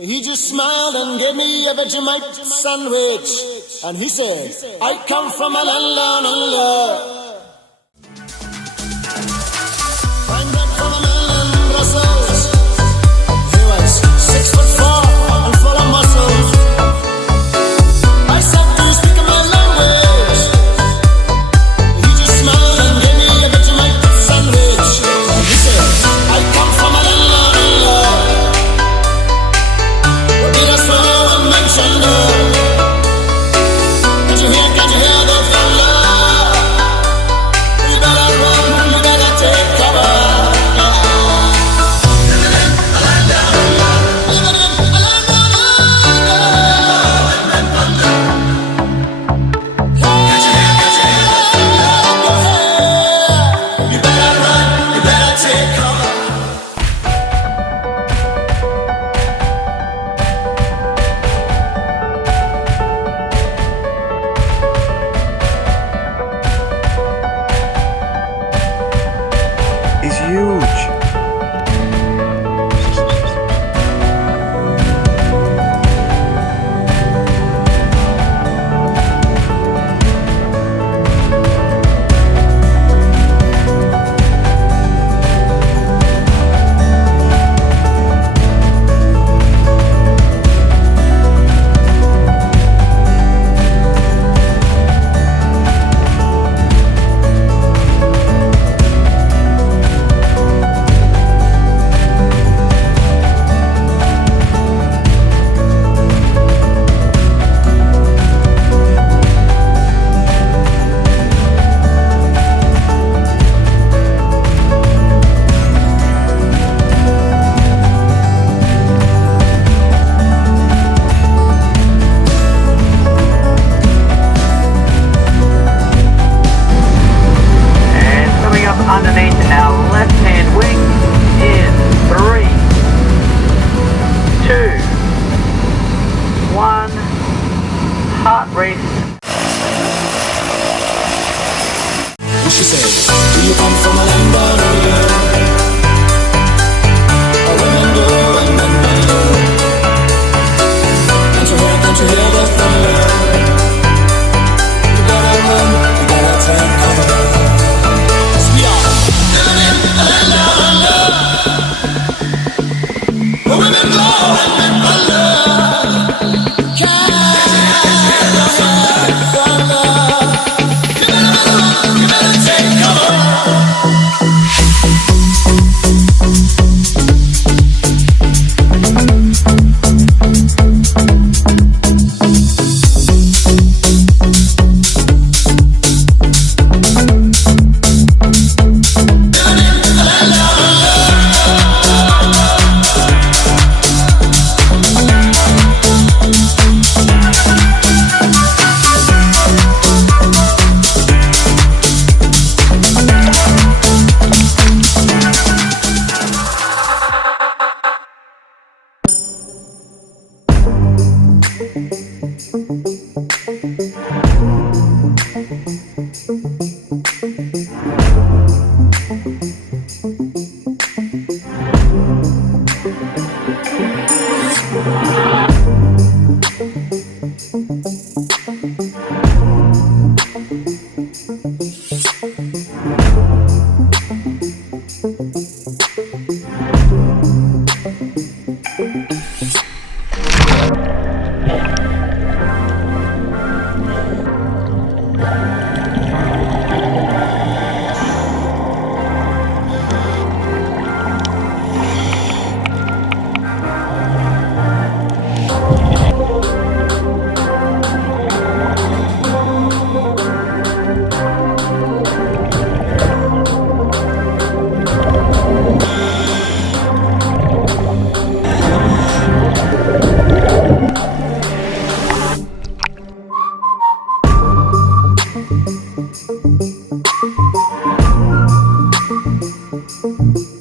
He just smiled and gave me a Vegemite sandwich. And he said, I come from a land down under. I'm back from a man in Brussels. He was 6'4" and full of muscles. I said, do you speak my language? He just smiled and gave me a Vegemite sandwich. And he said, I come from a land down under. Did I smile and mention love? Can you hear the thunder? You better run, you better take cover. Living in a land down under. Living in a land down under. Can't you hear the thunder? You better run, you better take cover. Is huge. Underneath our left-hand wing in 3, 2, 1, heart rest. And she said, do you come from a land down under? Women go and men do. Can't you hear the thunder? You better run, you better take cover. Women go and men wonder. Can't you hear the thunder? You better run, you better take cover. Thank you.